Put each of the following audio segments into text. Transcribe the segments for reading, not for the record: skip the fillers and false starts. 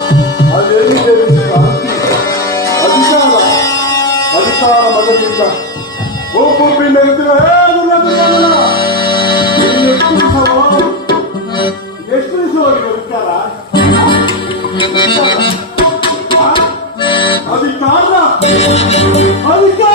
ಅದೇನಿದೆ ಕ್ರಾಂತಿ, ಅಧಿಕಾರ ಅಧಿಕಾರ ಮಗದಿಂದ ಒಬ್ಬೊಬ್ಬಿಂದ ಎಷ್ಟು ದಿವಸವಾಗಿ ಅಧಿಕಾರ ಅಧಿಕಾರ ಅಧಿಕಾರ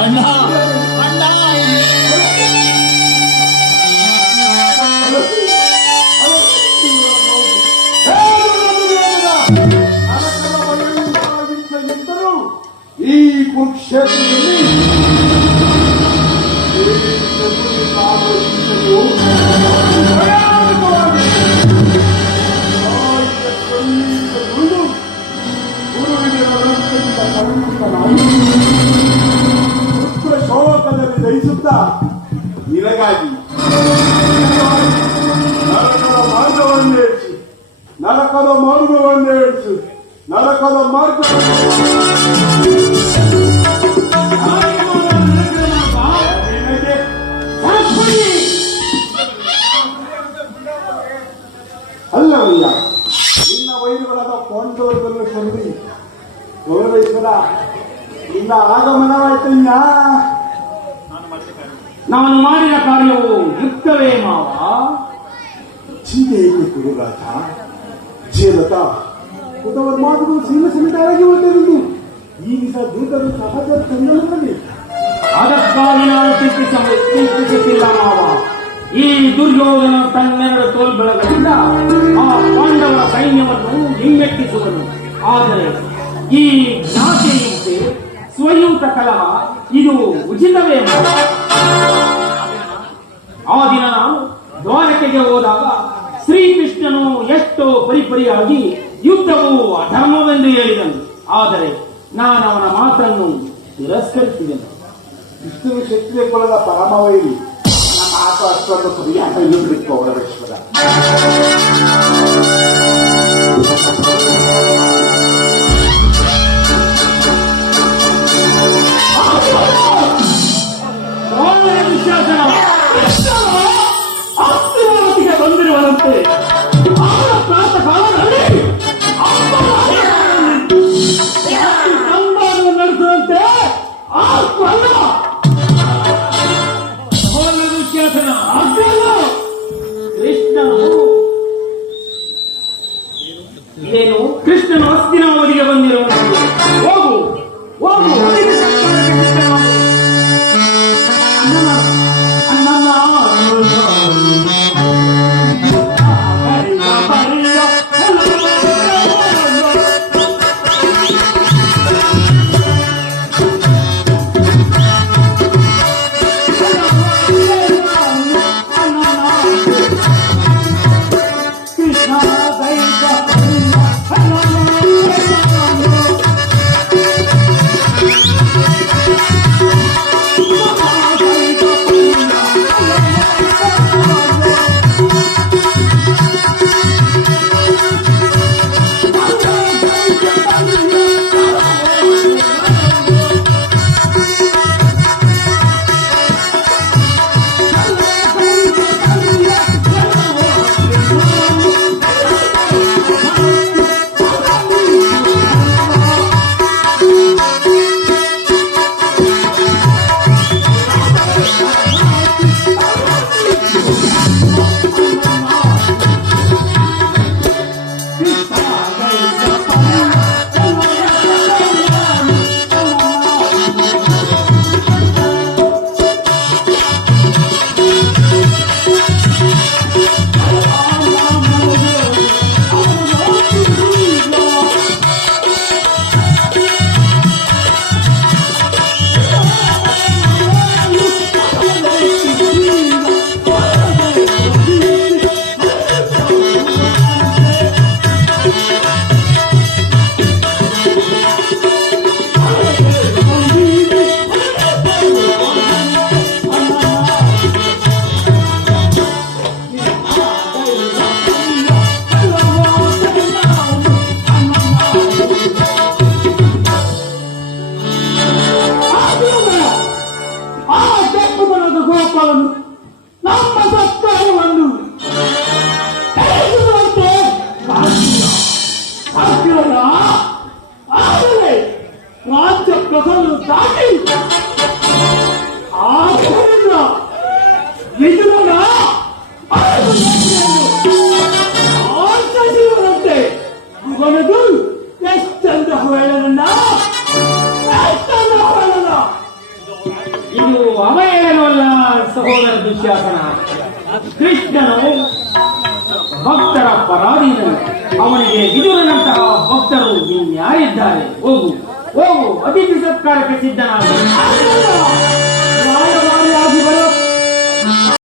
ಅಣ್ಣ ದಯೆಗಾಗಿ ನರಕದ ಮಾರ್ಗವನ್ನೇರಿಸಿ ನರಕದ ಮಾರ್ಗವನ್ನೇರಿಸು ನರಕದ ಮಾರ್ಗ ಅಲ್ಲವಯ್ಯ ನಿನ್ನ ವೈದ್ಯಗಳಾದ ಪೌಂಡವರ್ಗನ್ನು ಸಂಧಿ ಗೌರವೇಶ್ವರ ನಿನ್ನ ಆಗಮನವಾಯ್ತಯ್ಯ. ನಾನು ಮಾಡಿದ ಕಾರ್ಯವು ಯುಕ್ತವೇ ಮಾವ. ಚಿಂತೆ ಏಕೆ ಗುರುರಾಜ ಜೇಲತ ಕುಟುಂಬದ ಮಾತುಗಳು ಸೀಮ ಸಮೇತವಾಗಿ ಹೋದೆಂದು ಈ ದಿವಸ ದೂತರು ಸಹಜ ತಂದನಲ್ಲಿ ಅದಕ್ಕಾಗಿ ನಾನು ಚಿಂತಿಸುತ್ತಿಲ್ಲ ಮಾವ. ಈ ದುರ್ಯೋಧನ ತನ್ನೆರಡು ತೋಳ್ಬೆಳಗದಿಂದ ಆ ಪಾಂಡವರ ಸೈನ್ಯವನ್ನು ಹಿಮ್ಮೆಟ್ಟಿಸುವನು. ಆದರೆ ಈ ಜ್ಞಾತಿಯಂತೆ ಸ್ವಯೂತ ಕಲಹ ಇದು ಉಚಿತವೇ ಮಾವ. ಆ ದಿನ ನಾನು ದ್ವಾರಕೆಗೆ ಹೋದಾಗ ಶ್ರೀಕೃಷ್ಣನು ಎಷ್ಟೋ ಪರಿಪರಿಯಾಗಿ ಯುದ್ಧವು ಅಧರ್ಮವೆಂದು ಹೇಳಿದನು. ಆದರೆ ನಾನು ಅವನ ಮಾತನ್ನು ತಿರಸ್ಕರಿಸಿದೆನು. ವಿಷ್ಣು ಕ್ಷತ್ರಿಯ ಕುಲದ ಪರಮವೈರಿ ನಮ್ಮ ಆತ ಅಷ್ಟೊಂದು ಸರಿಯಾದ ಇಲ್ಲಬೇಕು ಗೌರವೇಶ್ವರ. ಅಸ್ತಿವಾರತಿಗೆ ಬಂದಿರುವಂತೆ ಅವರ ಪ್ರಾತಃ ಕಾಲದಲ್ಲಿ ಸಂವಾದ ನಡೆಸುವಂತೆ ಕೃಷ್ಣನು ಹಸ್ತಿನಾವತಿಗೆ ಬಂದಿರುವಂತೆ. ಹೋಗು ಹೋಗು ನಮ್ಮ ಸರ್ಕಾರವನ್ನು ಆದರೆ ರಾಜ್ಯ ಪ್ರಸನ್ನು ದಾಟಿ ಆದ್ದರಿಂದ ವಿಜುವನ ಜೀವನಂತೆ ಇವನದು ಎಷ್ಟಂತ ಹೇಳೋಣ ಇದು ಅವಹೇಳನವಲ್ಲ ಸಹೋದರ ದುಶ್ಯಾಸನ. ಕೃಷ್ಣನು ಭಕ್ತರ ಪರಾಧೀನನು. ಅವನಿಗೆ ವಿದುರನಂತಹ ಭಕ್ತರು ಇನ್ಯಾರಿದ್ದಾರೆ? ಹೋಗು ಹೋಗು, ಅತಿಥಿ ಸತ್ಕಾರಕ್ಕೆ ಸಿದ್ಧನಾಗ.